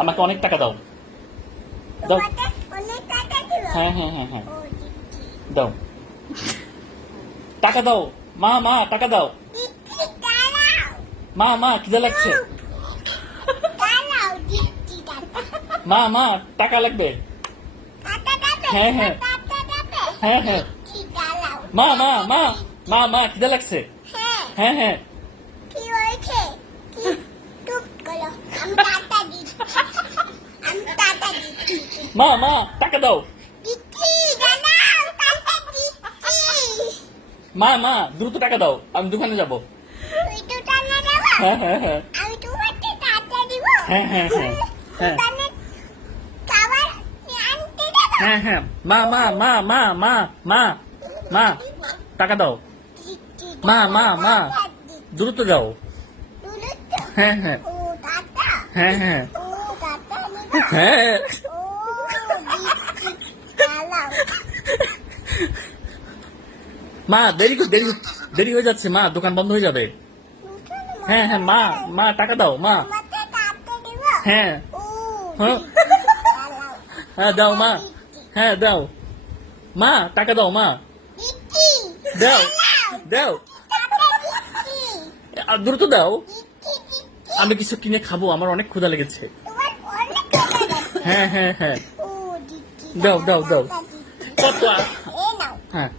আমাকে অনেক টাকা দাও দাও তোমাকে অনেক টাকা দিব। হ্যাঁ হ্যাঁ হ্যাঁ হ্যাঁ ও দিচ্ছি। দাও টাকা দাও মা মা টাকা দাও দিচ্ছি, দাঁড়াও। মা মা খিদে লাগছে দাঁড়াও, দিচ্ছি টাকা। মা মা টাকা লাগবে টাকা দেবে? হ্যাঁ, হ্যাঁ। টাকা দেবে? হ্যাঁ হ্যাঁ দিচ্ছি, দাঁড়াও। মা মা মা মা মা খিদে লাগছে হ্যাঁ, হ্যাঁ হ্যাঁ কি হয়েছে? কি? চুপ করো। আমি টাকা দিচ্ছি। আমি টাকা দিচ্ছি। মা মা টাকা দাও দিচ্ছি, দাঁড়াও, টাকা দিচ্ছি। মা মা দ্রুত টাকা দাও আমি দোকানে যাব তুই তো টাকা দেবো? হ্যাঁ হ্যাঁ হ্যাঁ আমি তোমাকে টাকা দিব। হ্যাঁ, হ্যাঁ, হ্যাঁ, হ্যাঁ। দোকানে খাবার আনতে দেবো? হ্যাঁ হ্যাঁ মা মা মা মা মা মা মা টাকা দাও দিচ্ছি, মা, মা, মা। টাকা দিচ্ছি। দ্রুত যাও তুলে তো? হ্যাঁ হ্যাঁ ও টাকা? হ্যাঁ হ্যাঁ ও টাকা নিব? হ্যাঁ ও দিচ্ছি, দাঁড়াও। মা দেরি দেরি হয়ে যাচ্ছে মা দোকান বন্ধ হয়ে যাবে হ্যাঁ হ্যাঁ মা মা টাকা দাও মা তোমাকে টাকা দিব? হ্যাঁ ও হ্যাঁ। দিচ্ছি, দাঁড়াও। হ্যাঁ দাও মা দিচ্ছি, হ্যাঁ দাও মা টাকা দাও মা দিচ্ছি, দাও দাঁড়াও। দাও টাকা দিচ্ছি, দ্রুত দাও দিচ্ছি, দিচ্ছি। আমি কিছু কিনে খাবো আমার অনেক ক্ষুধা লেগেছে তোমার অনেক টাকা যাচ্ছে। হ্যাঁ হ্যাঁ হ্যাঁ ও দিচ্ছি, দাও, দাও, দাও। টাকা দিচ্ছি। কত এ নাও। হ্যাঁ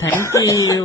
থ্যাংক ইউ